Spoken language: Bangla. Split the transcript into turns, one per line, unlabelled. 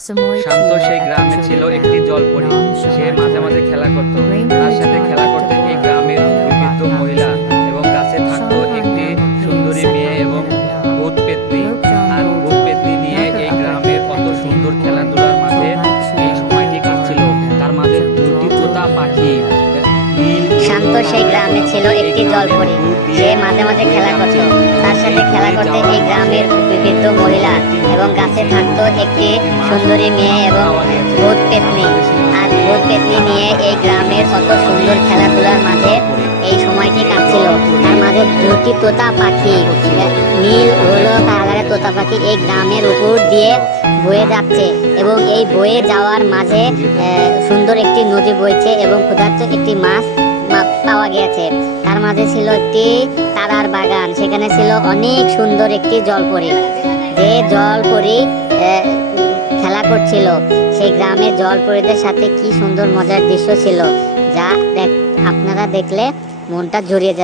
শান্ত সেই গ্রামে ছিল একটি জলপরি। সে মাঝে মাঝে খেলা করত। তার সাথে খেলা করতে এই গ্রামের বিবিধ মহিলা এবং কাছে থাকতো একটি সুন্দরী মেয়ে এবং ভূত পেতনি। আর ভূত পেতনি নিয়ে এই গ্রামের কত সুন্দর খেলাধুলার মাঝে এই সময়টি কাটছিল। তার মাঝে দুটি তোতা পাখি
শান্ত সেই গ্রামে ছিল একটি জলপরি। সে মাঝে মাঝে খেলা করত। তার সাথে খেলা করতে এই গ্রামের বিবিধ মহিলা গাছে থাকতো একটি সুন্দরী মেয়ে এবং ভূত পেতনি। আর ভূত পেতনি নিয়ে এই গ্রামের কত সুন্দর খেলাধুলার মাঝে এই সময়টি কাটছিল। তার মাঝে দুটি তোতা পাখি, নীল হলো কালারের তোতা পাখি এই গ্রামের উপর দিয়ে বয়ে যাচ্ছে এবং এই বয়ে যাওয়ার মাঝে সুন্দর একটি নদী বইছে এবং ক্ষুধার্ত একটি মাছ পাওয়া গিয়েছে। তার মাঝে ছিল একটি তারার বাগান, সেখানে ছিল অনেক সুন্দর একটি জলপরি। যে জলপরি খেলা করছিল সেই গ্রামের জলপরিদের সাথে কি সুন্দর মজার দৃশ্য ছিল, যা আপনারা দেখলে মনটা জড়িয়ে যাবে।